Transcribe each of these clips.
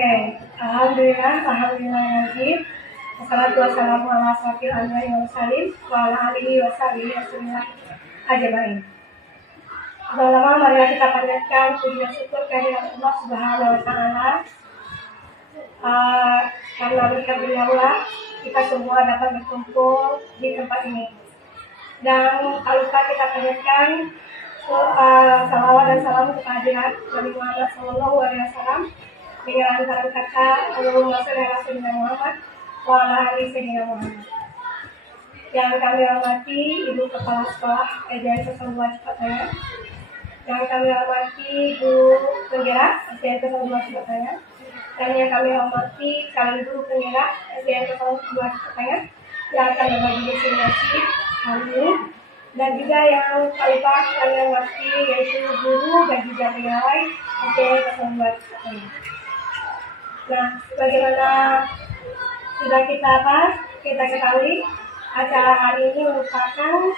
Oke, alhamdulillah. Wassalatu wassalamu ala asyrofil anbiya'i wal mursalin wa ala alihi washabihi wasallam ajmain. Pertama, mari kita panjatkan puji dan syukur kehadirat Allah Subhanahu wa taala. Karena berkat beliaulah kita semua dapat berkumpul di tempat ini. Dan tak lupa kita panjatkan salawat dan salam kehadirat Nabi Muhammad SAW dengan antara kata Allahumma sholli ala sayyidina Muhammad wa ala ali sayyidina Muhammad. Yang kami hormati Ibu Kepala Sekolah SDN 02 Cipataya, yang kami hormati Ibu Penggerak SDN 02 Cipataya, dan yang kami hormati kalian guru penggerak SDN 02 Cipataya yang akan berbagi destinasi hari ini, dan juga yang kalian hormati yaitu guru dan juga pegawai SDN 02 Cipataya. Nah, bagaimana sudah kita ketahui, acara hari ini merupakan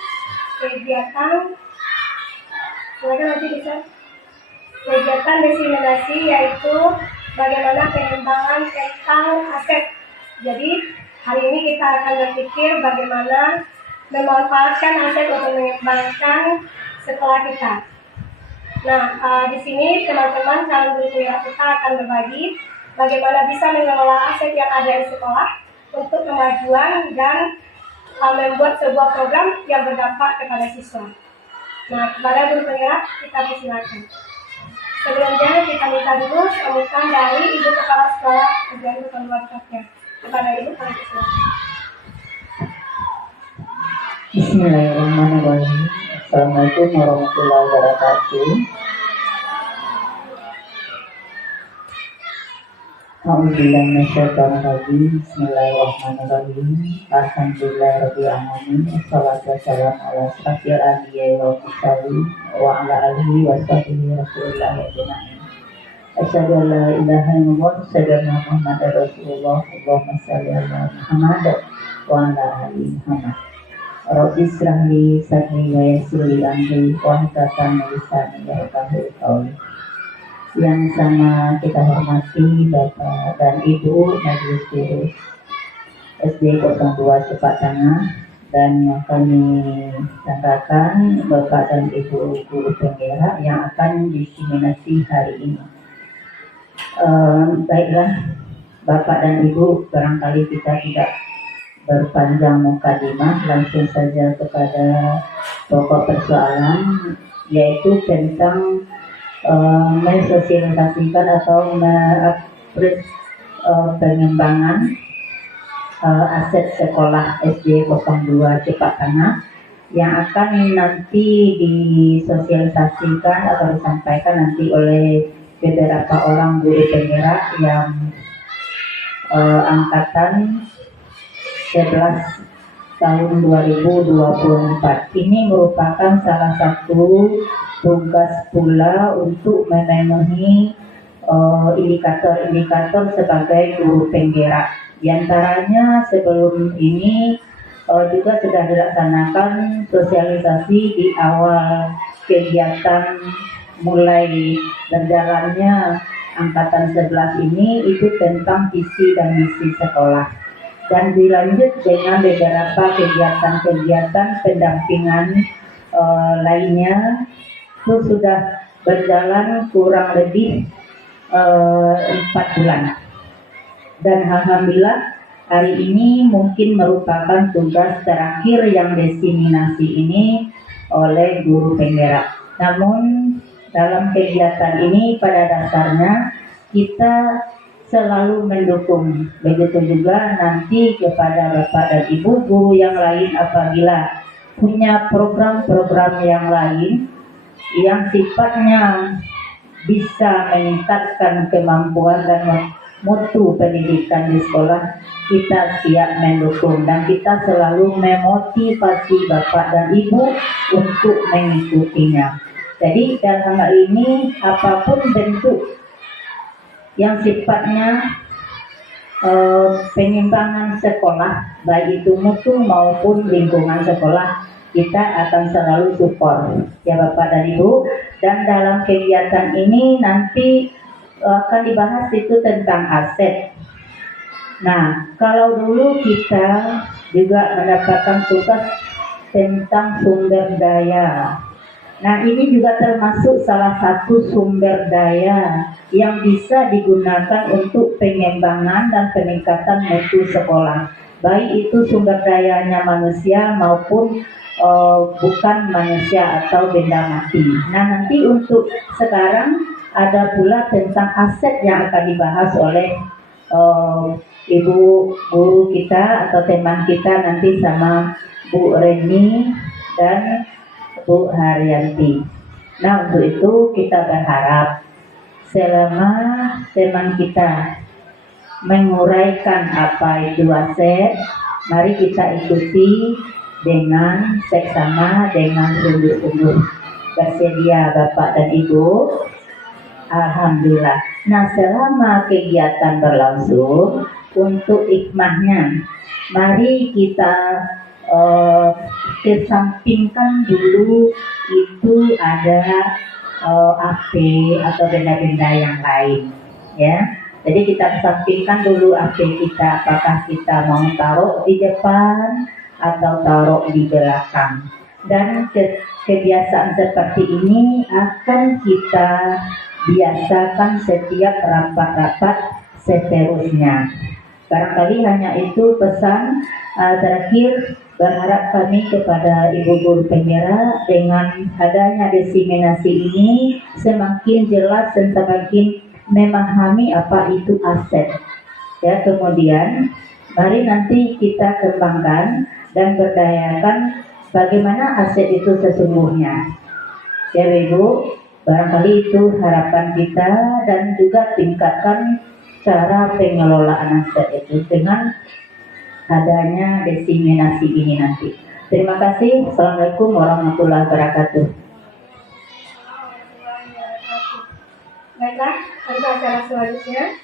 kegiatan diseminasi, yaitu bagaimana pengembangan tentang aset. Jadi hari ini kita akan berpikir bagaimana memanfaatkan aset untuk mengembangkan sekolah kita. Nah, di sini teman-teman calon guru penggerak kita akan berbagi bagaimana bisa mengelola aset yang ada di sekolah untuk kemajuan dan membuat sebuah program yang berdampak kepada siswa. Nah, kepada guru penggerak kita persilakan. Sebelumnya kita minta dulu sambutan dari Ibu Kepala Sekolah SDN 02 Cipataya. Kepada Ibu, kami persilakan. Bismillahirrahmanirrahim. Assalamualaikum warahmatullahi wabarakatuh. Alhamdulillah minasyaitonir rajim. Bismillahirrahmanirrahim. Alhamdulillahirabbil alamin. Wassalatu wassalamu ala asyrofil anbiya'i wal mursalin wa ala alihi washabihi rasulillah ajmain. Asyhadu an la ilaha illallah wa asyhadu anna Muhammadar Rasulullah. Allahumma shalli ala Muhammad wa ala ali Muhammad. Rabbi shrah li sadri wa yassir li amri wahlul 'uqdatam min lisani yafqahu qawli. Yang sama kita hormati Bapak dan Ibu Majelis Guru SD 02 Cipataya, dan yang kami banggakan Bapak dan Ibu guru penggerak yang akan diseminasi hari ini. Baiklah Bapak dan Ibu, barangkali kita tidak berpanjang mukadimah, langsung saja kepada pokok persoalan, yaitu tentang mensosialisasikan atau pengembangan aset sekolah SD 02 Cipataya yang akan nanti disosialisasikan atau disampaikan nanti oleh beberapa orang guru penggerak yang angkatan 11 tahun 2024. Ini merupakan salah satu tugas pula untuk memenuhi indikator-indikator sebagai guru penggerak. Di antaranya sebelum ini juga sudah dilaksanakan sosialisasi di awal kegiatan mulai berjalannya angkatan 11 ini, itu tentang visi dan misi sekolah. Dan dilanjut dengan beberapa kegiatan-kegiatan pendampingan lainnya, itu sudah berjalan kurang lebih 4 bulan. Dan alhamdulillah hari ini mungkin merupakan tugas terakhir yang diseminasi ini oleh guru penggerak. Namun dalam kegiatan ini pada dasarnya kita selalu mendukung. Begitu juga nanti kepada Bapak dan Ibu guru yang lain apabila punya program-program yang lain yang sifatnya bisa meningkatkan kemampuan dan mutu pendidikan di sekolah, kita siap mendukung dan kita selalu memotivasi Bapak dan Ibu untuk mengikutinya. Jadi dalam hal ini apapun bentuk yang sifatnya pengembangan sekolah, baik itu mutu maupun lingkungan sekolah, kita akan selalu support ya Bapak dan Ibu. Dan dalam kegiatan ini nanti akan dibahas itu tentang aset. Nah, kalau dulu kita juga mendapatkan tugas tentang sumber daya. Nah, ini juga termasuk salah satu sumber daya yang bisa digunakan untuk pengembangan dan peningkatan mutu sekolah. Baik itu sumber dayanya manusia maupun bukan manusia atau benda mati. Nah, nanti untuk sekarang ada pula tentang aset yang akan dibahas oleh ibu guru kita atau teman kita nanti sama Bu Reni dan Bu Haryanti. Nah, untuk itu kita berharap selama teman kita menguraikan apa itu aset, mari kita ikuti dengan seksama, dengan sungguh-sungguh. Bersedia Bapak dan Ibu? Alhamdulillah. Nah, selama kegiatan berlangsung, untuk hikmahnya, mari kita kesampingkan dulu itu ada HP atau benda-benda yang lain, ya. Jadi kita kesampingkan dulu HP kita, apakah kita mau taruh di depan atau taruh di belakang. Dan kebiasaan seperti ini akan kita biasakan setiap rapat-rapat seterusnya. Barangkali hanya itu pesan terakhir. Berharap kami kepada Ibu Guru Penggerak dengan adanya diseminasi ini semakin jelas dan semakin memahami apa itu aset. Ya, kemudian mari nanti kita kembangkan dan berdayakan bagaimana aset itu sesungguhnya. Ya Ibu, barangkali itu harapan kita dan juga tingkatkan cara pengelolaan aset itu dengan adanya diseminasi ini nanti. Terima kasih. Assalamualaikum warahmatullahi wabarakatuh. Baiklah, untuk acara selanjutnya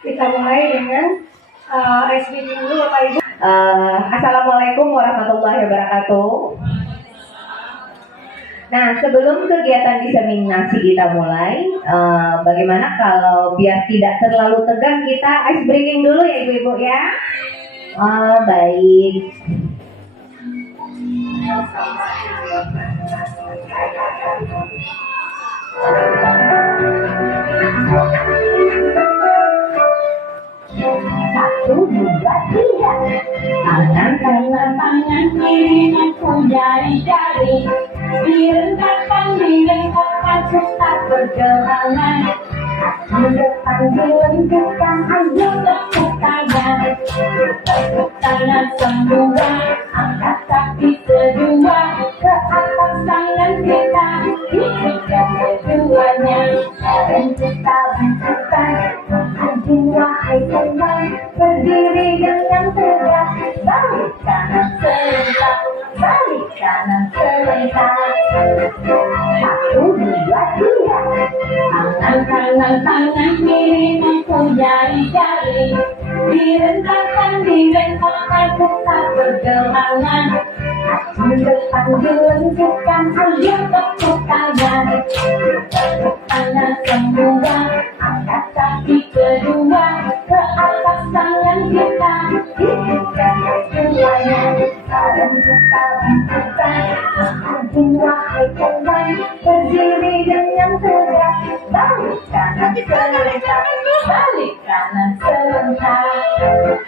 kita mulai dengan SBD dulu Bapak Ibu. Assalamualaikum warahmatullahi wabarakatuh. Nah, sebelum kegiatan diseminasi kita mulai, bagaimana kalau biar tidak terlalu tegang kita ice breaking dulu ya Ibu-Ibu ya? Baik. Satu, dua, tiga. Tangan kanan, tangan kiri, aku jari-jari. Dilengkapkan serta perjalanan. Di depan dilengkapkan, ayo tepuk tangan. Tepuk tangan semua, angkat kaki kedua. Ke atas tangan kita, hidupkan keduanya. Dan kita bentukkan anjing wahai teman. Berdiri dengan tegak, balik kanan serentak. Balik kanan serentak. Satu, dua, tiga. Tangan kanan, tangan kiri, mampu jari-jari. Direntangkan tetap pergelangan. Di depan dilengkapkan, ayo tepuk tangan. Tepuk tangan semua, angkat kaki kedua. Ke atas tangan kita, hidupkan keduanya. Dan kita bentukkan anjing wahai teman. Berdiri dengan tegak, balik kanan serentak. Balik kanan serentak.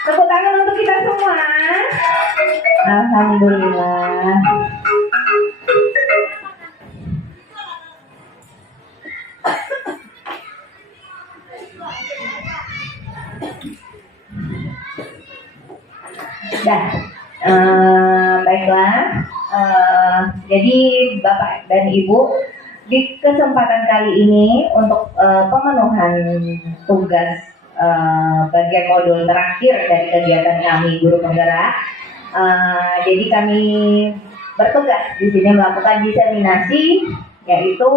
Tepuk tangan untuk kita semua. Alhamdulillah. Baiklah. Jadi Bapak dan Ibu, di kesempatan kali ini untuk pemenuhan tugas bagian modul terakhir dari kegiatan kami Guru Penggerak. Jadi kami bertugas di sini melakukan diseminasi, yaitu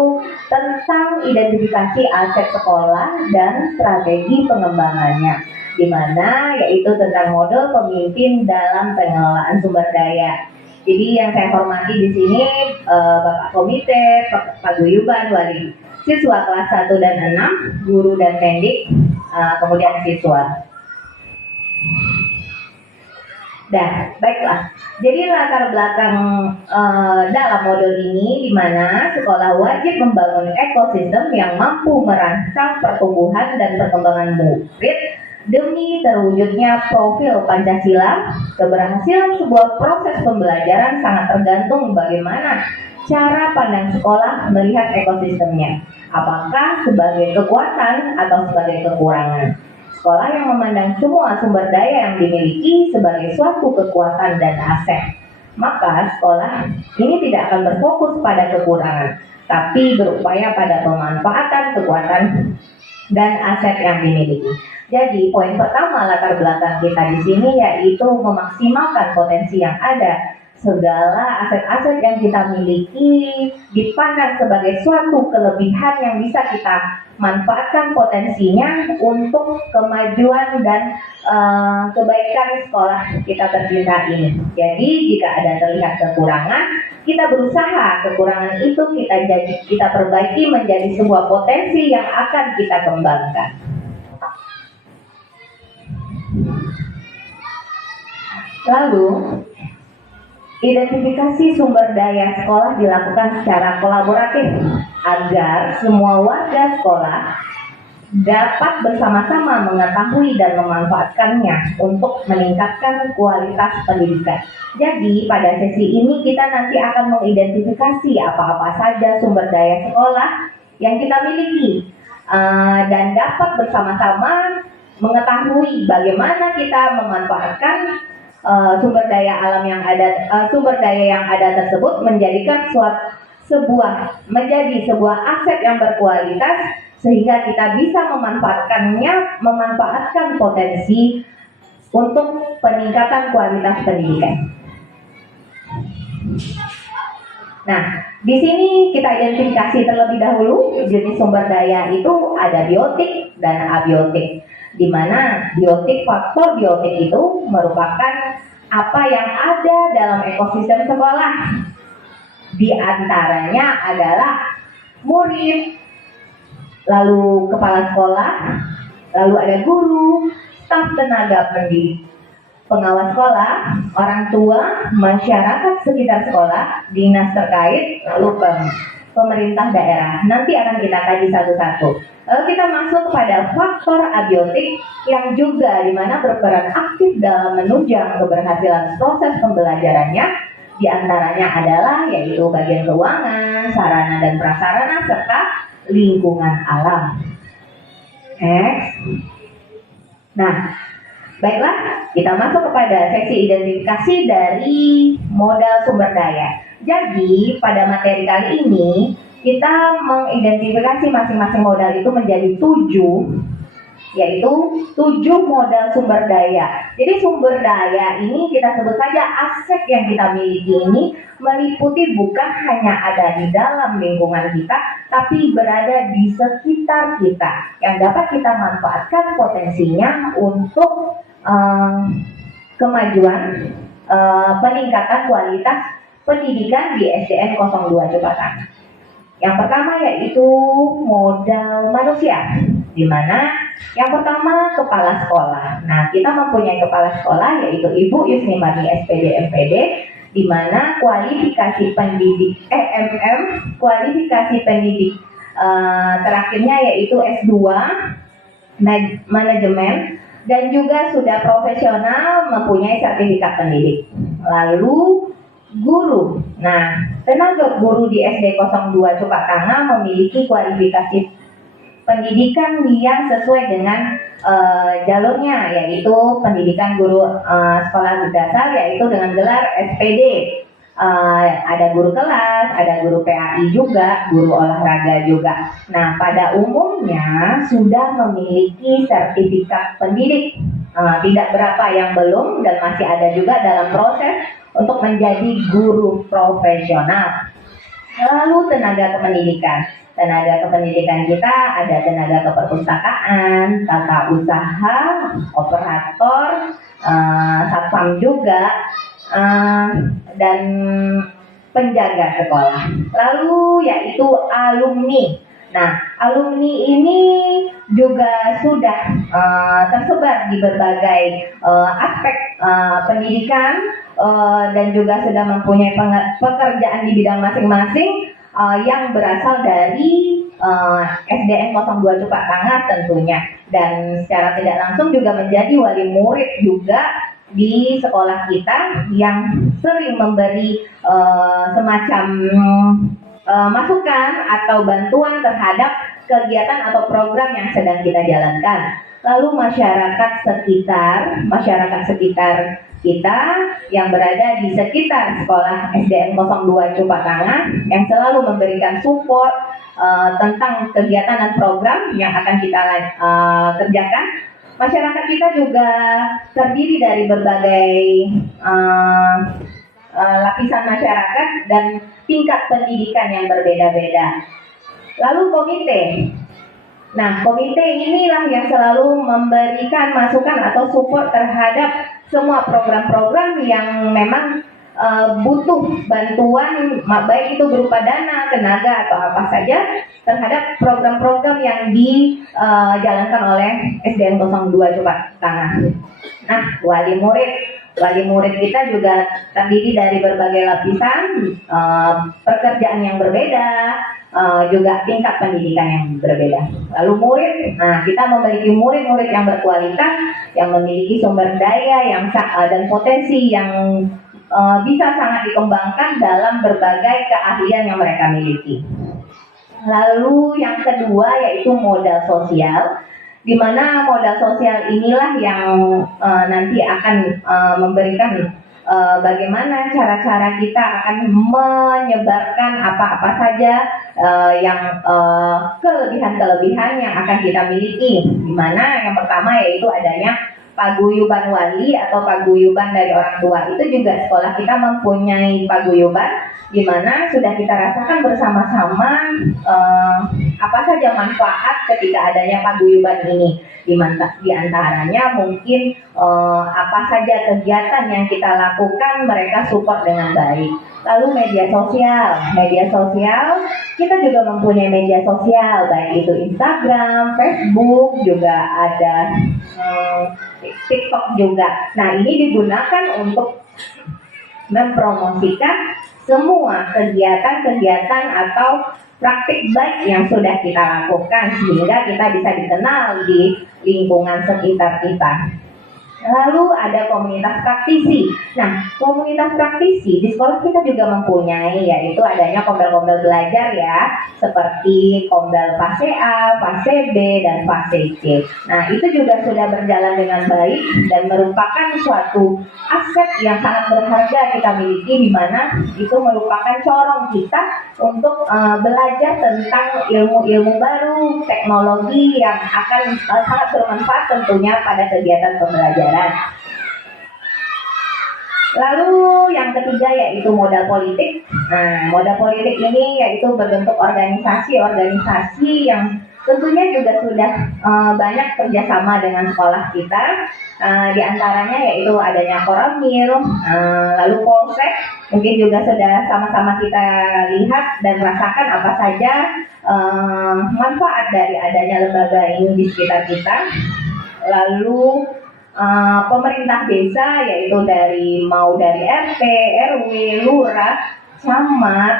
tentang identifikasi aset sekolah dan strategi pengembangannya, di mana yaitu tentang model pemimpin dalam pengelolaan sumber daya. Jadi yang saya hormati di sini Bapak Komite, Paguyuban, Wali siswa kelas 1 dan 6, guru dan pendik, kemudian siswa. Baiklah. Jadi latar belakang dalam modul ini di mana sekolah wajib membangun ekosistem yang mampu merangsang pertumbuhan dan perkembangan murid demi terwujudnya profil Pancasila. Keberhasilan sebuah proses pembelajaran sangat tergantung bagaimana cara pandang sekolah melihat ekosistemnya. Apakah sebagai kekuatan atau sebagai kekurangan? Sekolah yang memandang semua sumber daya yang dimiliki sebagai suatu kekuatan dan aset, maka sekolah ini tidak akan berfokus pada kekurangan, tapi berupaya pada pemanfaatan kekuatan dan aset yang dimiliki. Jadi poin pertama latar belakang kita di sini yaitu memaksimalkan potensi yang ada. Segala aset-aset yang kita miliki dipandang sebagai suatu kelebihan yang bisa kita manfaatkan potensinya untuk kemajuan dan kebaikan sekolah kita tercinta ini. Jadi jika ada terlihat kekurangan, kita berusaha kekurangan itu kita perbaiki menjadi sebuah potensi yang akan kita kembangkan. Lalu identifikasi sumber daya sekolah dilakukan secara kolaboratif agar semua warga sekolah dapat bersama-sama mengetahui dan memanfaatkannya untuk meningkatkan kualitas pendidikan. Jadi pada sesi ini kita nanti akan mengidentifikasi apa-apa saja sumber daya sekolah yang kita miliki dan dapat bersama-sama mengetahui bagaimana kita memanfaatkan sumber daya alam yang ada, sumber daya yang ada tersebut menjadikan menjadi sebuah aset yang berkualitas sehingga kita bisa memanfaatkan potensi untuk peningkatan kualitas pendidikan. Nah, di sini kita identifikasi terlebih dahulu jenis sumber daya itu ada biotik dan abiotik. Di mana faktor biotik itu merupakan apa yang ada dalam ekosistem sekolah. Di antaranya adalah murid, lalu kepala sekolah, lalu ada guru, staf tenaga pendidik, pengawas sekolah, orang tua, masyarakat sekitar sekolah, dinas terkait, lalu pemerintah daerah. Nanti akan kita kaji satu-satu. Lalu kita masuk pada faktor abiotik yang juga dimana berperan aktif dalam menunjang keberhasilan proses pembelajarannya. Di antaranya adalah yaitu bagian keuangan, sarana dan prasarana serta lingkungan alam. Next. Nah, baiklah kita masuk kepada sesi identifikasi dari modal sumber daya. Jadi pada materi kali ini kita mengidentifikasi masing-masing modal itu menjadi 7, yaitu 7 modal sumber daya. Jadi sumber daya ini kita sebut saja aset yang kita miliki ini meliputi bukan hanya ada di dalam lingkungan kita, tapi berada di sekitar kita yang dapat kita manfaatkan potensinya untuk kemajuan peningkatan kualitas pendidikan di SDN 02 Jepatan. Yang pertama yaitu modal manusia, di mana yang pertama kepala sekolah. Nah, kita mempunyai kepala sekolah yaitu Ibu Yusnimani SPD MPD, di mana kualifikasi pendidik kualifikasi pendidik terakhirnya yaitu S2 manajemen dan juga sudah profesional mempunyai sertifikat pendidik. Lalu guru. Nah, tenaga guru di SD 02 Cupakanga memiliki kualifikasi pendidikan yang sesuai dengan jalurnya, yaitu pendidikan guru sekolah dasar, yaitu dengan gelar SPD. Ada guru kelas, ada guru PAI juga, guru olahraga juga. Nah, pada umumnya sudah memiliki sertifikat pendidik. Tidak berapa yang belum dan masih ada juga dalam proses untuk menjadi guru profesional. Lalu tenaga kependidikan. Tenaga kependidikan kita ada tenaga keperpustakaan, tata usaha, operator, satpam juga, dan penjaga sekolah. Lalu yaitu alumni. Nah, alumni ini juga sudah tersebar di berbagai aspek pendidikan dan juga sudah mempunyai pekerjaan di bidang masing-masing yang berasal dari SDN 02 Cupak Tangah tentunya, dan secara tidak langsung juga menjadi wali murid juga di sekolah kita yang sering memberi semacam masukan atau bantuan terhadap kegiatan atau program yang sedang kita jalankan. Lalu masyarakat sekitar kita yang berada di sekitar sekolah SDN 02 Cupak Tangah yang selalu memberikan support tentang kegiatan dan program yang akan kita kerjakan. Masyarakat kita juga terdiri dari berbagai lapisan masyarakat dan tingkat pendidikan yang berbeda-beda. Lalu komite. Nah, komite inilah yang selalu memberikan masukan atau support terhadap semua program-program yang memang butuh bantuan, baik itu berupa dana, tenaga, atau apa saja terhadap program-program yang dijalankan oleh SDN 02 Cupak Tangah. Nah, wali murid kita juga terdiri dari berbagai lapisan, pekerjaan yang berbeda, juga tingkat pendidikan yang berbeda. Lalu murid, nah kita memiliki murid-murid yang berkualitas, yang memiliki sumber daya dan potensi yang bisa sangat dikembangkan dalam berbagai keahlian yang mereka miliki. Lalu yang kedua yaitu modal sosial, di mana modal sosial inilah yang nanti akan memberikan bagaimana cara-cara kita akan menyebarkan apa-apa saja yang kelebihan-kelebihan yang akan kita miliki. Di mana yang pertama yaitu adanya paguyuban wali atau paguyuban dari orang tua. Itu juga sekolah kita mempunyai paguyuban di mana sudah kita rasakan bersama-sama apa saja manfaat ketika adanya paguyuban ini. Di antaranya mungkin apa saja kegiatan yang kita lakukan mereka support dengan baik. Lalu media sosial kita juga mempunyai media sosial, baik itu Instagram, Facebook, juga ada TikTok juga. Nah, ini digunakan untuk mempromosikan semua kegiatan-kegiatan atau praktik baik yang sudah kita lakukan sehingga kita bisa dikenal di lingkungan sekitar kita. Lalu ada komunitas praktisi. Nah, komunitas praktisi di sekolah kita juga mempunyai, yaitu adanya kombel-kombel belajar ya, seperti kombel fase A, fase B, dan fase C. Nah, itu juga sudah berjalan dengan baik dan merupakan suatu aset yang sangat berharga kita miliki, di mana itu merupakan corong kita untuk belajar tentang ilmu-ilmu baru, teknologi yang akan sangat bermanfaat tentunya pada kegiatan pembelajaran. Lalu yang ketiga yaitu modal politik. Nah, modal politik ini yaitu berbentuk organisasi yang tentunya juga sudah banyak kerjasama dengan sekolah kita. Di antaranya yaitu adanya Koramil, lalu Polsek, mungkin juga sudah sama-sama kita lihat dan rasakan apa saja manfaat dari adanya lembaga ini di sekitar kita. Lalu pemerintah desa, yaitu dari RT, RW, lurah, camat.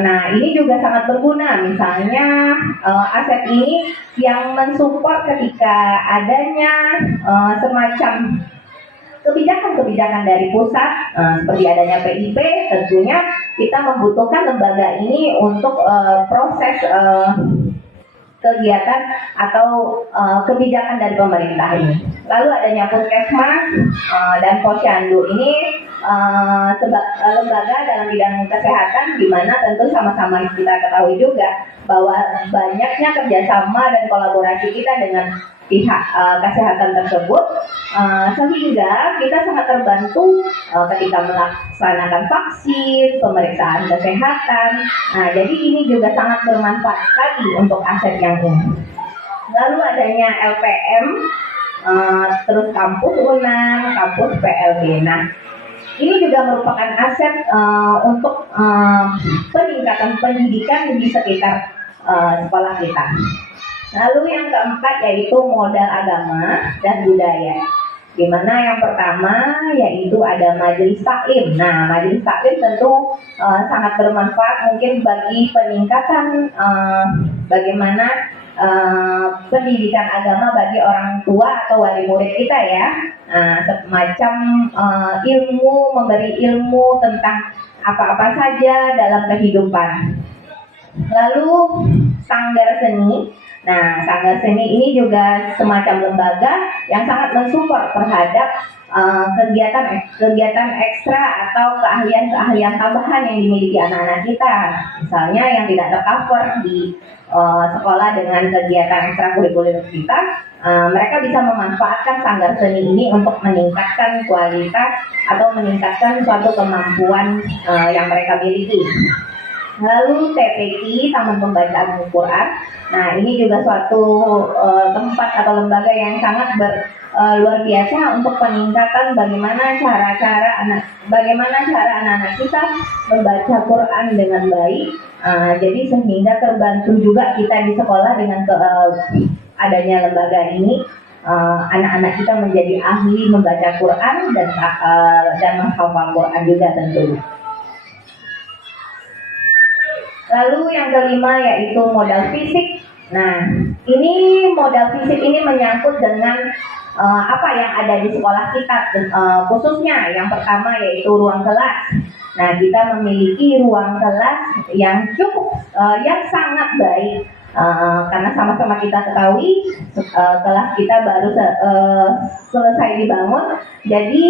Nah, ini juga sangat berguna. Misalnya aset ini yang mensupport ketika adanya semacam kebijakan-kebijakan dari pusat, seperti adanya PIP. Tentunya kita membutuhkan lembaga ini untuk proses kegiatan atau kebijakan dari pemerintah ini. Lalu adanya Puskesmas dan Posyandu ini lembaga dalam bidang kesehatan, di mana tentu sama-sama kita ketahui juga bahwa banyaknya kerjasama dan kolaborasi kita dengan pihak kesehatan tersebut, sehingga kita sangat terbantu ketika melaksanakan vaksin, pemeriksaan kesehatan. Nah, jadi ini juga sangat bermanfaat sekali untuk aset yang ini. Lalu adanya LPM, terus kampus UNAM, kampus PLB. Nah, ini juga merupakan aset untuk peningkatan pendidikan di sekitar sekolah kita. Lalu yang keempat yaitu modal agama dan budaya. Di mana yang pertama yaitu ada majelis taklim. Nah, majelis taklim tentu sangat bermanfaat mungkin bagi peningkatan bagaimana pendidikan agama bagi orang tua atau wali murid kita ya. Semacam ilmu, memberi ilmu tentang apa-apa saja dalam kehidupan. Lalu sanggar seni. Nah, sanggar seni ini juga semacam lembaga yang sangat mensupport terhadap kegiatan ekstra atau keahlian tambahan yang dimiliki anak-anak kita. Misalnya yang tidak tercover di sekolah dengan kegiatan ekstrakurikuler kita, mereka bisa memanfaatkan sanggar seni ini untuk meningkatkan kualitas atau meningkatkan suatu kemampuan yang mereka miliki. Lalu TPQ, Taman Pembacaan Al-Quran. Nah, ini juga suatu tempat atau lembaga yang sangat luar biasa untuk peningkatan bagaimana cara anak-anak kita membaca Quran dengan baik. Jadi sehingga terbantu juga kita di sekolah dengan adanya lembaga ini. Anak-anak kita menjadi ahli membaca Quran dan menghafal Quran juga tentunya. Lalu yang kelima yaitu modal fisik. Nah, ini modal fisik ini menyangkut dengan apa yang ada di sekolah kita, khususnya yang pertama yaitu ruang kelas. Nah, kita memiliki ruang kelas yang cukup, yang sangat baik, karena sama-sama kita ketahui kelas kita baru selesai dibangun, jadi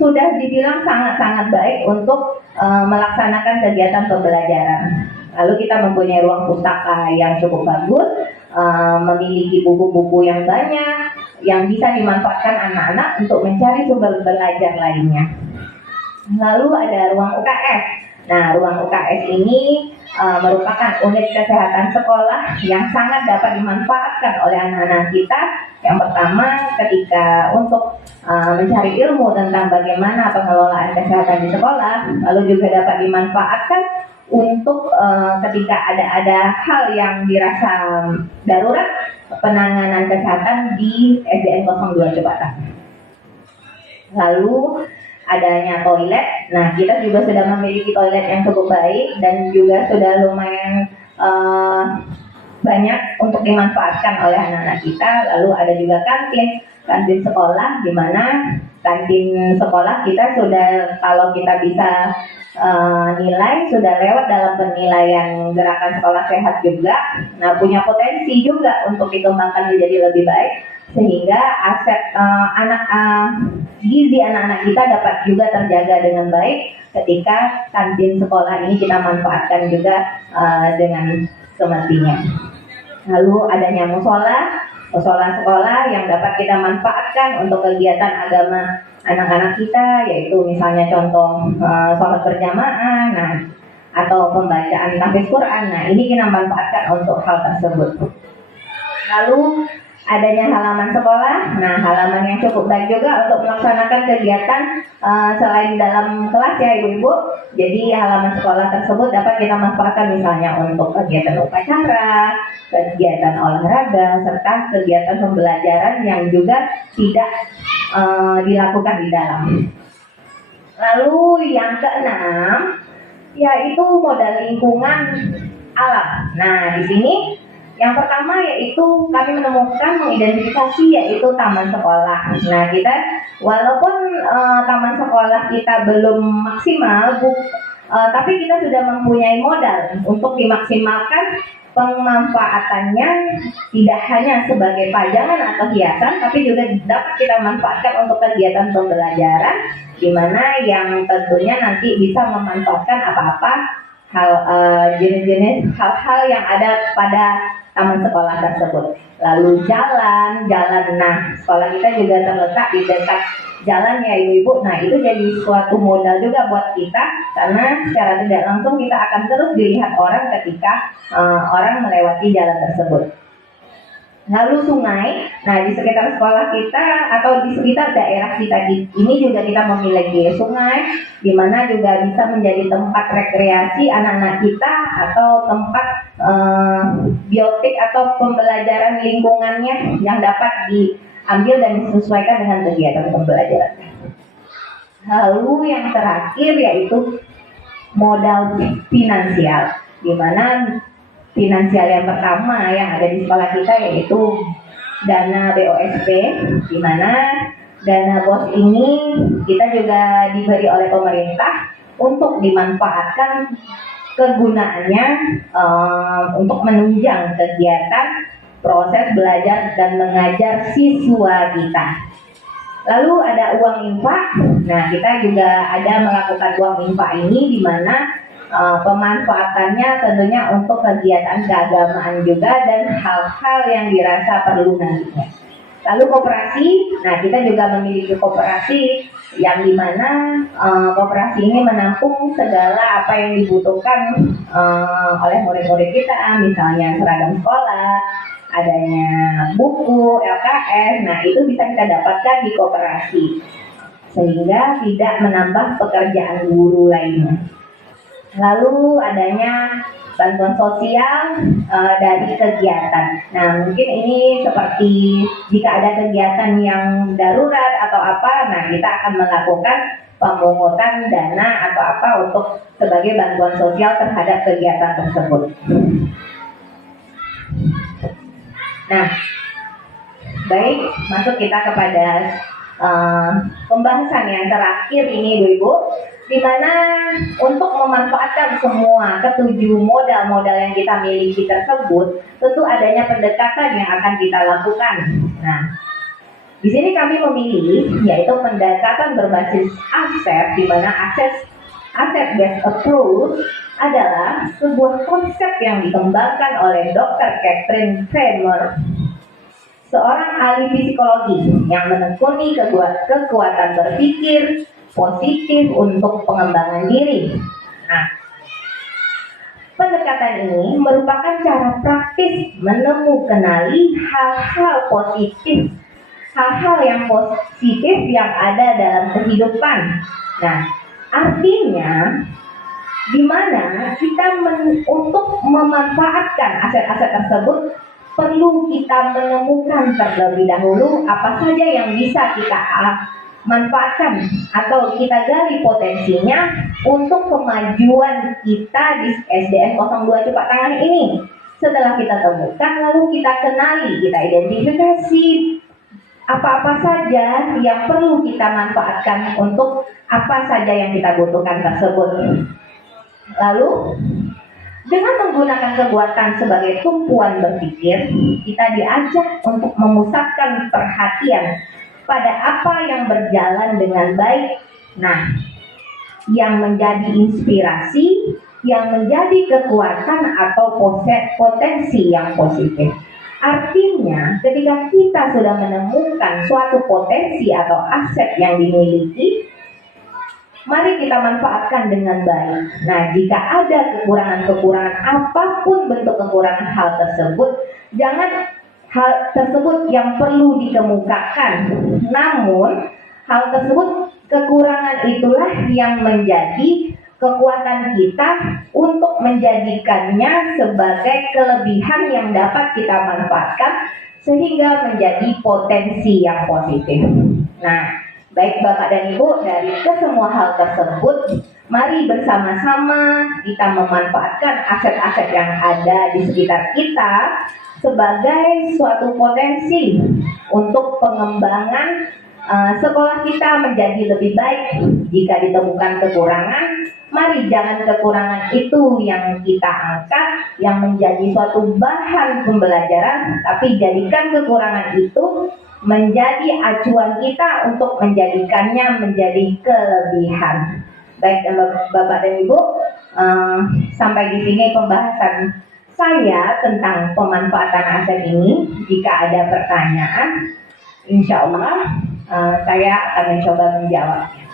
sudah dibilang sangat-sangat baik untuk melaksanakan kegiatan pembelajaran. Lalu kita mempunyai ruang pustaka yang cukup bagus, memiliki buku-buku yang banyak, yang bisa dimanfaatkan anak-anak untuk mencari sumber belajar lainnya. Lalu ada ruang UKS. Nah, ruang UKS ini merupakan unit kesehatan sekolah yang sangat dapat dimanfaatkan oleh anak-anak kita. Yang pertama, ketika untuk mencari ilmu tentang bagaimana pengelolaan kesehatan di sekolah, lalu juga dapat dimanfaatkan untuk ketika ada hal yang dirasa darurat penanganan kesehatan di SDN 02 Jepatan. Lalu adanya toilet. Nah, kita juga sudah memiliki toilet yang cukup baik dan juga sudah lumayan banyak untuk dimanfaatkan oleh anak-anak kita. Lalu ada juga kantin sekolah, di mana kantin sekolah kita sudah, kalau kita bisa nilai, sudah lewat dalam penilaian gerakan sekolah sehat juga. Nah, punya potensi juga untuk dikembangkan menjadi lebih baik, sehingga aset gizi anak-anak kita dapat juga terjaga dengan baik ketika kantin sekolah ini kita manfaatkan juga dengan semestinya. Lalu adanya musola sekolah yang dapat kita manfaatkan untuk kegiatan agama anak-anak kita, yaitu misalnya contoh sholat berjamaah, nah, atau pembacaan tahfiz Quran. Nah, ini kita manfaatkan untuk hal tersebut. Lalu adanya halaman sekolah. Nah, halaman yang cukup baik juga untuk melaksanakan kegiatan selain dalam kelas ya ibu-ibu. Jadi halaman sekolah tersebut dapat kita manfaatkan misalnya untuk kegiatan upacara, kegiatan olahraga, serta kegiatan pembelajaran yang juga tidak dilakukan di dalam. Lalu yang keenam yaitu modal lingkungan alam. Nah, di sini yang pertama yaitu kami menemukan mengidentifikasi yaitu taman sekolah. Nah, kita walaupun taman sekolah kita belum maksimal, tapi kita sudah mempunyai modal untuk dimaksimalkan pemanfaatannya, tidak hanya sebagai pajangan atau hiasan, tapi juga dapat kita manfaatkan untuk kegiatan pembelajaran, di mana yang tentunya nanti bisa memanfaatkan apa-apa hal jenis-jenis hal-hal yang ada pada taman sekolah tersebut. Lalu jalan. Nah, sekolah kita juga terletak di dekat jalan ya ibu-ibu. Nah, itu jadi suatu modal juga buat kita, karena secara tidak langsung kita akan terus dilihat orang ketika orang melewati jalan tersebut. Lalu sungai, nah di sekitar sekolah kita atau di sekitar daerah kita ini juga kita memiliki sungai, di mana juga bisa menjadi tempat rekreasi anak-anak kita atau tempat biotik atau pembelajaran lingkungannya yang dapat diambil dan disesuaikan dengan kegiatan pembelajaran. Lalu yang terakhir yaitu modal finansial, di mana finansial yang pertama yang ada di sekolah kita yaitu dana BOSP, di mana dana BOS ini kita juga diberi oleh pemerintah untuk dimanfaatkan kegunaannya untuk menunjang kegiatan proses belajar dan mengajar siswa kita. Lalu ada uang infak. Nah, kita juga ada melakukan uang infak ini di mana pemanfaatannya tentunya untuk kegiatan keagamaan juga dan hal-hal yang dirasa perlu nantinya. Lalu koperasi, nah kita juga memiliki koperasi yang dimana koperasi ini menampung segala apa yang dibutuhkan oleh murid-murid kita, misalnya seragam sekolah, adanya buku, LKS, nah itu bisa kita dapatkan di koperasi sehingga tidak menambah pekerjaan guru lainnya. Lalu adanya bantuan sosial dari kegiatan. Nah mungkin ini seperti jika ada kegiatan yang darurat atau apa, nah kita akan melakukan pemungutan dana atau apa untuk sebagai bantuan sosial terhadap kegiatan tersebut. Nah, baik, masuk kita kepada pembahasan yang terakhir ini Bu-Ibu, di mana untuk memanfaatkan semua ketujuh modal-modal yang kita miliki tersebut, tentu adanya pendekatan yang akan kita lakukan. Nah, di sini kami memilih yaitu pendekatan berbasis aset, di mana asset based approach adalah sebuah konsep yang dikembangkan oleh Dr. Catherine Kramer, seorang ahli psikologi yang menekuni kekuatan berpikir positif untuk pengembangan diri. Nah, pendekatan ini merupakan cara praktis kenali hal-hal positif, hal-hal yang positif yang ada dalam kehidupan. Nah, artinya di mana kita untuk memanfaatkan aset-aset tersebut perlu kita menemukan terlebih dahulu apa saja yang bisa kita manfaatkan atau kita gali potensinya untuk kemajuan kita di SDN 02 Cepak Tangani ini. Setelah kita temukan, lalu kita kenali, kita identifikasi apa-apa saja yang perlu kita manfaatkan untuk apa saja yang kita butuhkan tersebut. Lalu dengan menggunakan kekuatan sebagai tumpuan berpikir, kita diajak untuk memusatkan perhatian pada apa yang berjalan dengan baik. Nah, yang menjadi inspirasi, yang menjadi kekuatan atau potensi yang positif. Artinya, ketika kita sudah menemukan suatu potensi atau aset yang dimiliki, mari kita manfaatkan dengan baik. Nah, jika ada kekurangan-kekurangan, apapun bentuk kekurangan hal tersebut, jangan hal tersebut yang perlu dikemukakan. Namun, hal tersebut, kekurangan itulah yang menjadi kekuatan kita untuk menjadikannya sebagai kelebihan yang dapat kita manfaatkan sehingga menjadi potensi yang positif. Nah, baik Bapak dan Ibu, dari kesemua hal tersebut, mari bersama-sama kita memanfaatkan aset-aset yang ada di sekitar kita sebagai suatu potensi untuk pengembangan sekolah kita menjadi lebih baik. Jika ditemukan kekurangan, mari jangan kekurangan itu yang kita angkat, yang menjadi suatu bahan pembelajaran, tapi jadikan kekurangan itu menjadi acuan kita untuk menjadikannya menjadi kelebihan. Baik Bapak dan Ibu, sampai di sini pembahasan saya tentang pemanfaatan aset ini. Jika ada pertanyaan, insya Allah saya akan mencoba menjawabnya.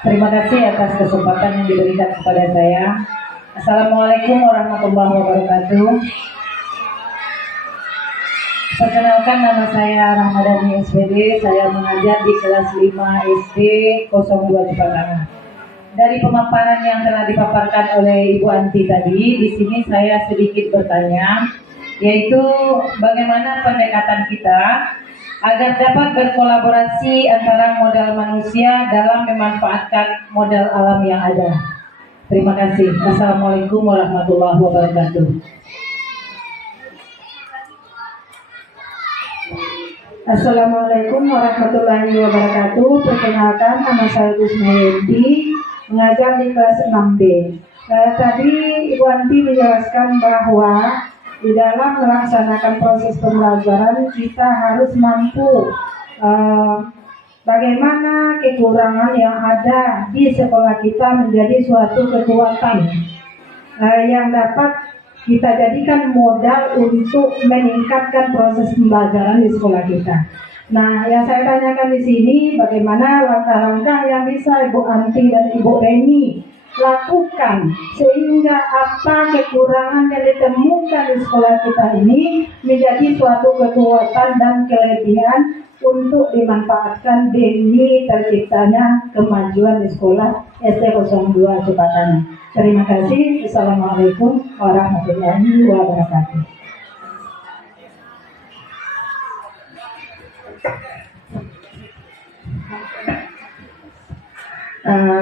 Terima kasih atas kesempatan yang diberikan kepada saya. Assalamualaikum warahmatullahi wabarakatuh. Perkenalkan, nama saya Rahmadani SPD. Saya mengajar di kelas 5 SD 02 Cipatangan. Dari pemaparan yang telah dipaparkan oleh Ibu Anti tadi, di sini saya sedikit bertanya, yaitu bagaimana pendekatan kita agar dapat berkolaborasi antara modal manusia dalam memanfaatkan modal alam yang ada. Terima kasih. Assalamualaikum warahmatullahi wabarakatuh. Assalamualaikum warahmatullahi wabarakatuh. Perkenalkan, nama saya Gusmayenti, mengajar di kelas 6B. Tadi Ibu Anti menjelaskan bahwa di dalam melaksanakan proses pembelajaran kita harus mampu bagaimana kekurangan yang ada di sekolah kita menjadi suatu kekuatan yang dapat kita jadikan modal untuk meningkatkan proses pembelajaran di sekolah kita. Nah, yang saya tanyakan di sini, bagaimana langkah-langkah yang bisa Ibu Anti dan Ibu Reni lakukan sehingga apa kekurangan yang ditemukan di sekolah kita ini menjadi suatu kekuatan dan kelebihan untuk dimanfaatkan demi terciptanya kemajuan di sekolah SD 02 Cipatangan. Terima kasih. Assalamualaikum warahmatullahi wabarakatuh.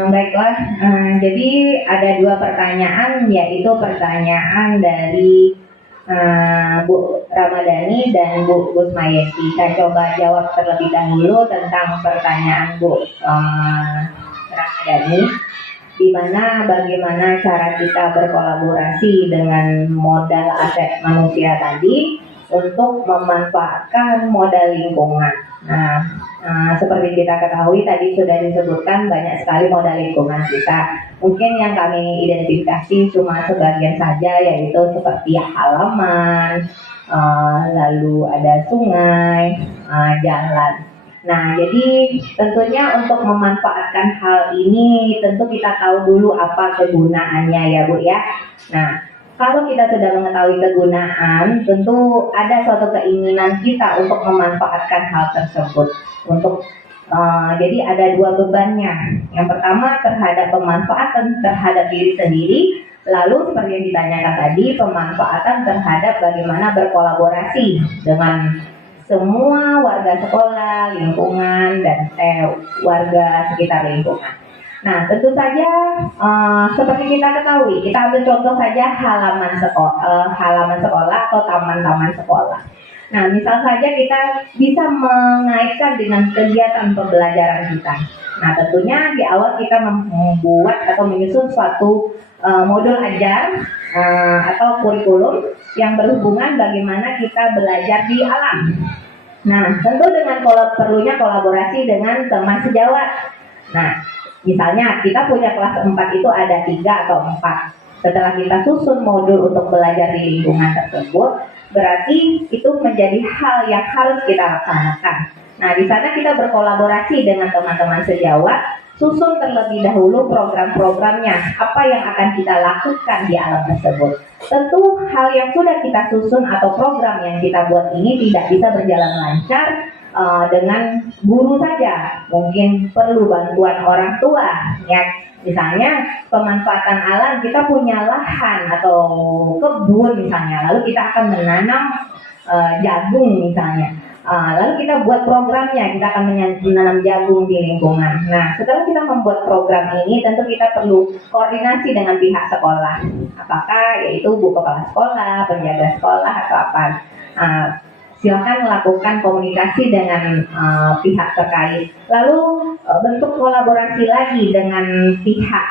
Baiklah, jadi ada dua pertanyaan, yaitu pertanyaan dari Bu Ramadhani dan Bu Gusmayenti. Saya coba jawab terlebih dahulu tentang pertanyaan Bu Ramadhani, di mana bagaimana cara kita berkolaborasi dengan modal aset manusia tadi untuk memanfaatkan modal lingkungan. Nah, seperti kita ketahui tadi sudah disebutkan banyak sekali modal lingkungan kita. Mungkin yang kami identifikasi cuma sebagian saja, yaitu seperti halaman, lalu ada sungai, jalan. Nah, jadi tentunya untuk memanfaatkan hal ini tentu kita tahu dulu apa kegunaannya ya Bu ya. Nah, kalau kita sudah mengetahui kegunaan, tentu ada suatu keinginan kita untuk memanfaatkan hal tersebut. Jadi ada dua bebannya. Yang pertama terhadap pemanfaatan terhadap diri sendiri, lalu seperti yang ditanyakan tadi, pemanfaatan terhadap bagaimana berkolaborasi dengan semua warga sekolah, lingkungan, dan warga sekitar lingkungan. Nah, tentu saja seperti kita ketahui, kita ambil contoh saja halaman sekolah atau taman-taman sekolah. Nah, misal saja kita bisa mengaitkan dengan kegiatan pembelajaran kita. Nah, tentunya di awal kita membuat atau menyusun suatu modul ajar atau kurikulum yang berhubungan bagaimana kita belajar di alam. Nah, tentu dengan perlunya kolaborasi dengan teman sejawat. Nah, misalnya kita punya kelas 4 itu ada 3 atau 4. Setelah kita susun modul untuk belajar di lingkungan tersebut, berarti itu menjadi hal yang harus kita laksanakan. Nah, di sana kita berkolaborasi dengan teman-teman sejawat, susun terlebih dahulu program-programnya, apa yang akan kita lakukan di alam tersebut. Tentu hal yang sudah kita susun atau program yang kita buat ini tidak bisa berjalan lancar dengan guru saja. Mungkin perlu bantuan orang tua, ya. Misalnya pemanfaatan alam, kita punya lahan atau kebun misalnya, lalu kita akan menanam jagung misalnya. Lalu kita buat programnya, kita akan menanam jagung di lingkungan. Nah, setelah kita membuat program ini, tentu kita perlu koordinasi dengan pihak sekolah. Apakah yaitu Bu Kepala Sekolah, penjaga sekolah, atau apa. Silakan melakukan komunikasi dengan pihak terkait. Lalu bentuk kolaborasi lagi dengan pihak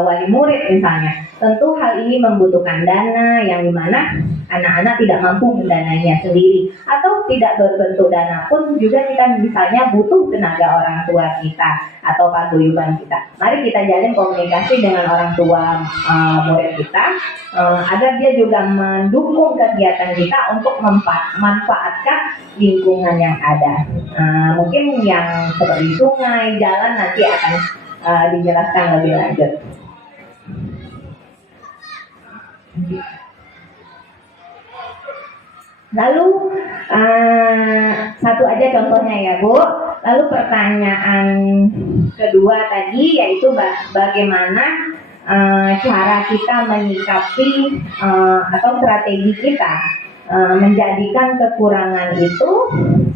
wali murid misalnya. Tentu hal ini membutuhkan dana yang dimana anak-anak tidak mampu mendanainya sendiri, atau tidak berbentuk dana pun juga kita misalnya butuh tenaga orang tua kita atau paguyuban kita. Mari kita jalin komunikasi dengan orang tua murid kita agar dia juga mendukung kegiatan kita untuk memanfaatkan lingkungan yang ada. Mungkin yang seperti sungai, jalan nanti akan dijelaskan lebih lanjut. Lalu satu aja contohnya ya Bu. Lalu pertanyaan kedua tadi yaitu bagaimana cara kita menyikapi atau strategi kita menjadikan kekurangan itu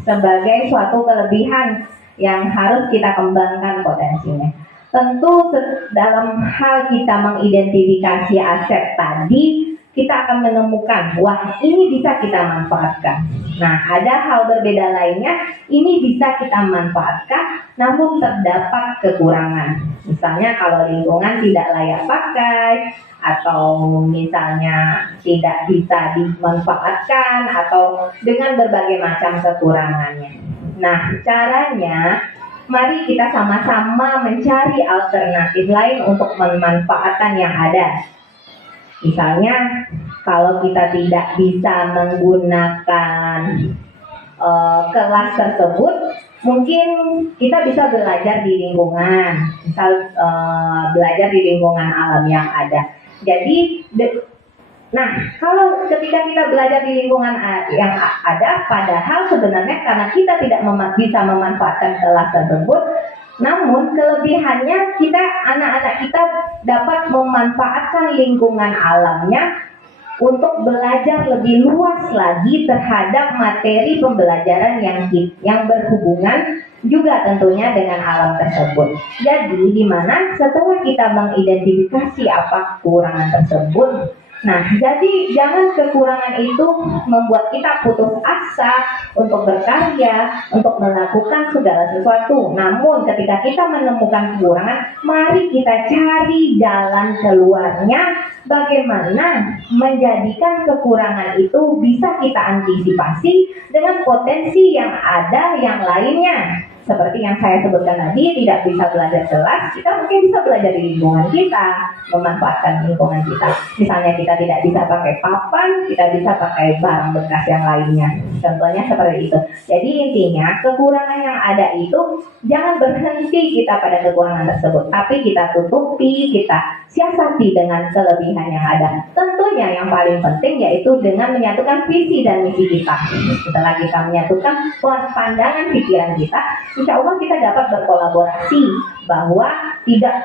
sebagai suatu kelebihan yang harus kita kembangkan potensinya. Tentu dalam hal kita mengidentifikasi aset tadi, kita akan menemukan, wah ini bisa kita manfaatkan. Nah, ada hal berbeda lainnya, ini bisa kita manfaatkan, namun terdapat kekurangan. Misalnya kalau lingkungan tidak layak pakai, atau misalnya tidak bisa dimanfaatkan, atau dengan berbagai macam kekurangannya. Nah, caranya, mari kita sama-sama mencari alternatif lain untuk memanfaatkan yang ada. Misalnya, kalau kita tidak bisa menggunakan kelas tersebut, mungkin kita bisa belajar di lingkungan, misal belajar di lingkungan alam yang ada. Jadi, nah kalau ketika kita belajar di lingkungan yang ada, padahal sebenarnya karena kita tidak bisa memanfaatkan kelas tersebut, namun kelebihannya anak-anak kita dapat memanfaatkan lingkungan alamnya untuk belajar lebih luas lagi terhadap materi pembelajaran yang berhubungan juga tentunya dengan alam tersebut. Jadi di mana setelah kita mengidentifikasi apa kekurangan tersebut, nah jadi jangan kekurangan itu membuat kita putus asa untuk berkarya, untuk melakukan segala sesuatu. Namun ketika kita menemukan kekurangan, mari kita cari jalan keluarnya, bagaimana menjadikan kekurangan itu bisa kita antisipasi dengan potensi yang ada yang lainnya. Seperti yang saya sebutkan tadi, tidak bisa belajar kelas, kita mungkin bisa belajar di lingkungan kita, memanfaatkan lingkungan kita. Misalnya kita tidak bisa pakai papan, kita bisa pakai barang bekas yang lainnya. Contohnya seperti itu. Jadi intinya, kekurangan yang ada itu jangan berhenti kita pada kekurangan tersebut, tapi kita tutupi, kita siasati dengan kelebihan yang ada. Tentunya yang paling penting yaitu dengan menyatukan visi dan misi kita. Setelah kita menyatukan pandangan pikiran kita, insya Allah kita dapat berkolaborasi bahwa tidak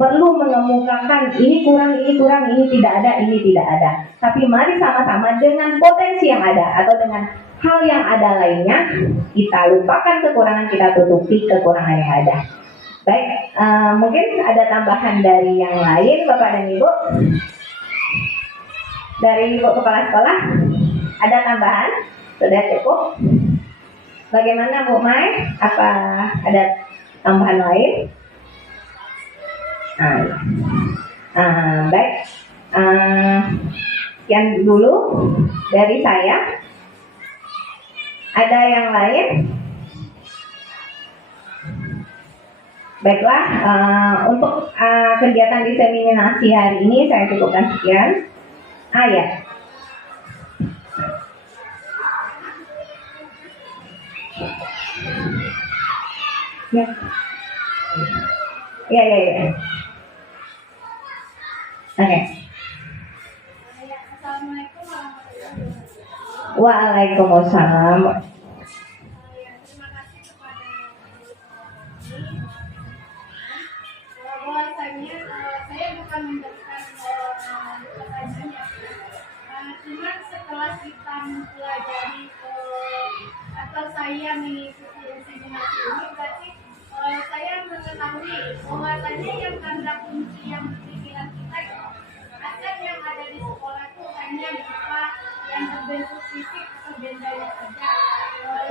perlu mengemukakan ini kurang, ini tidak ada. Tapi mari sama-sama dengan potensi yang ada atau dengan hal yang ada lainnya, kita lupakan kekurangan, kita tutupi kekurangan yang ada. Baik, mungkin ada tambahan dari yang lain, Bapak dan Ibu. Dari Ibu Kepala Sekolah, ada tambahan? Sudah cukup? Bagaimana Bu Mai? Apa ada tambahan lain? Baik. Sekian dulu dari saya. Ada yang lain? Baiklah, untuk kegiatan diseminasi hari ini saya cukupkan sekian. Ya. Ya. Oke. Assalamualaikum warahmatullahi wabarakatuh. Waalaikumsalam. Terima kasih kepada bahwasanya saya bukan memberikan pertanyaan ya. Cuma setelah kita mempelajari atau saya mengikuti inseminasi ini, berarti saya mengetahui bahwasanya yang tanda kunci yang berpikiran kita itu aset yang ada di sekolah itu hanya berupa yang berbentuk fisik atau bendanya saja.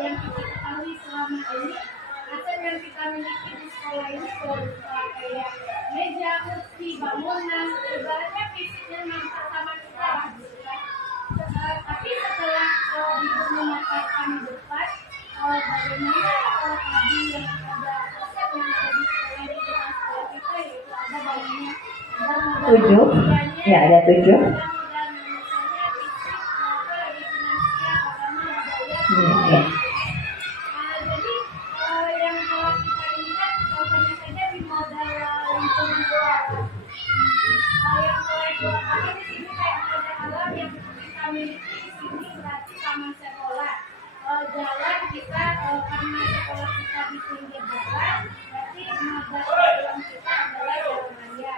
Yang kita ketahui selama ini aset yang kita miliki di sekolah ini berupa kayak meja, kursi, bangunan, ibaratnya fisiknya nampak sama kita lah gitu kan. Tapi setelah ibu mengatakan di depan bagaimana tadi yang ada aset yang ada di sekolah di sekolah kita, yaitu ada bangunnya, ada modal 7. Ya, ada 7. dan misalnya fisik lagi finansial agama budaya. Jadi yang kalau kita lihat contohnya saja di modal Karena di sini kayak ada alam yang kita miliki di sini berarti taman sekolah. Jalan kita karena sekolah kita di pinggir jalan, berarti jalan kita adalah jalan raya.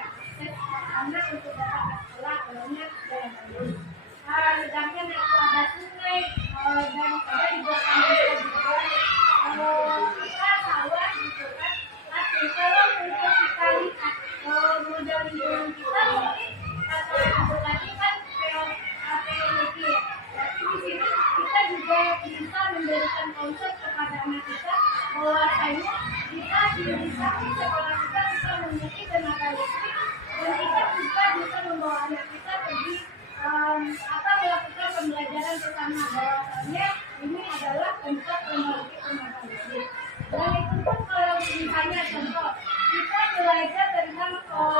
Anak untuk datang ke sekolah, jalannya jalan raya. Sedangkan itu ada sungai dan ada di belakang kita juga kita sawah gitu kan. Tapi kalau untuk kita lihat model lingkungan kita mungkin kata tadi kan geologi ya. Tapi di sini kita juga bisa memberikan konsep kepada anak kita bahwasanya kita di samping sekolah kita bisa memiliki tenaga listrik dan kita juga bisa membawa anak kita pergi melakukan pembelajaran bersama bahwasanya ini adalah tempat memiliki tenaga listrik. Dan itu pun kalau misalnya contoh kita belajar tentang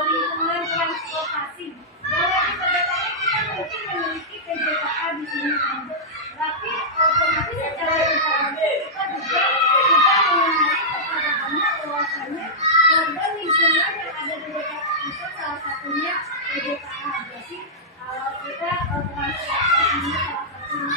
lingkungan transportasi. Kalau di sebenarnya kita mungkin memiliki PJKA di sini kan. Tapi otomatis secara informasi kita juga mengenai kepada anak bahwasanya dan lingkungan yang ada di dekat itu salah satunya PJKA. Jadi kita transportasinya salah satunya.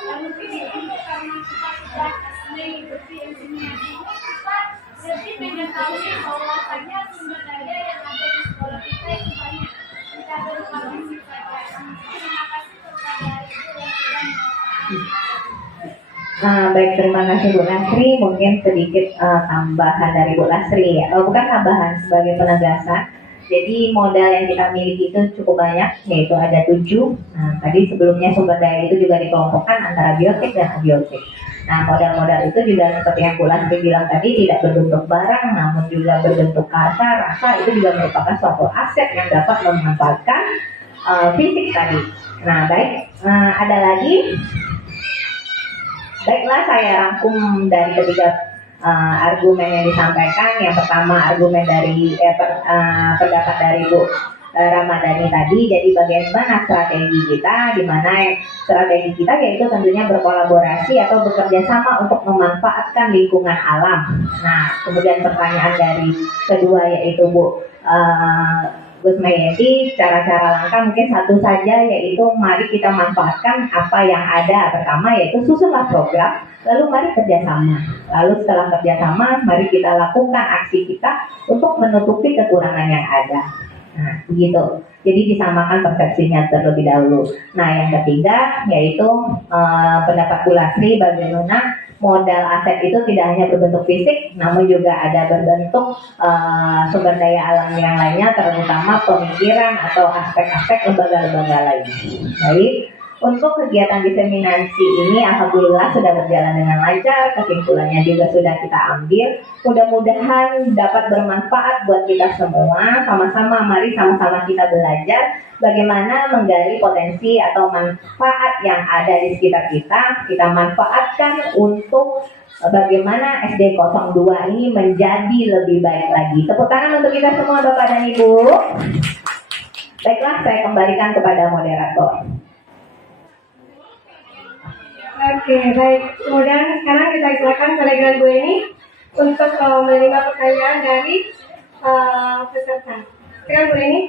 Dan mungkin itu karena kita sudah asli berarti engineering kita lebih mengetahui bahwasanya sumber daya yang ada di sekolah kita itu banyak. Kita berupa fisik saja. Terima kasih kepada Ibu yang sudah mengatakan. Baik, terima kasih Bu Lasri. Mungkin sedikit tambahan dari Bu Lasri ya. Bukan tambahan, sebagai penegasan. Jadi modal yang kita miliki itu cukup banyak, yaitu ada 7. Nah, tadi sebelumnya sumber daya itu juga dikelompokkan antara biotik dan abiotik. Nah, modal-modal itu juga seperti yang Bu Lasri bilang tadi tidak berbentuk barang, namun juga berbentuk kata, rasa, itu juga merupakan suatu aset yang dapat memanfaatkan fisik tadi. Nah, baik, ada lagi. Baiklah, saya rangkum dari ketiga argumen yang disampaikan. Yang pertama argumen dari pendapat dari Bu Ramadhani tadi. Jadi bagaimana strategi kita, di mana strategi kita yaitu tentunya berkolaborasi atau bekerja sama untuk memanfaatkan lingkungan alam. Nah, kemudian pertanyaan dari kedua yaitu Bu Gus Mayedi, cara-cara langkah mungkin satu saja, yaitu mari kita manfaatkan apa yang ada. Pertama yaitu susunlah program, lalu mari kerjasama. Lalu setelah kerjasama, mari kita lakukan aksi kita untuk menutupi kekurangan yang ada. Nah, begitu. Jadi disamakan persepsinya terlebih dahulu. Nah, yang ketiga yaitu pendapat Bu Lasri, bagaimana modal aset itu tidak hanya berbentuk fisik, namun juga ada berbentuk sumber daya alam yang lainnya, terutama pemikiran atau aspek-aspek lembaga-lembaga lain. Baik, untuk kegiatan diseminasi ini alhamdulillah sudah berjalan dengan lancar, kesimpulannya juga sudah kita ambil. Mudah-mudahan dapat bermanfaat buat kita semua. Sama-sama, mari sama-sama kita belajar bagaimana menggali potensi atau manfaat yang ada di sekitar kita. Kita manfaatkan untuk bagaimana SD 02 ini menjadi lebih baik lagi. Tepuk tangan untuk kita semua Bapak dan Ibu. Baiklah, saya kembalikan kepada moderator. Oke, baik. Kemudian sekarang kita silakan kolegan Bu Eni untuk menerima pertanyaan dari peserta. Silakan Bu Eni.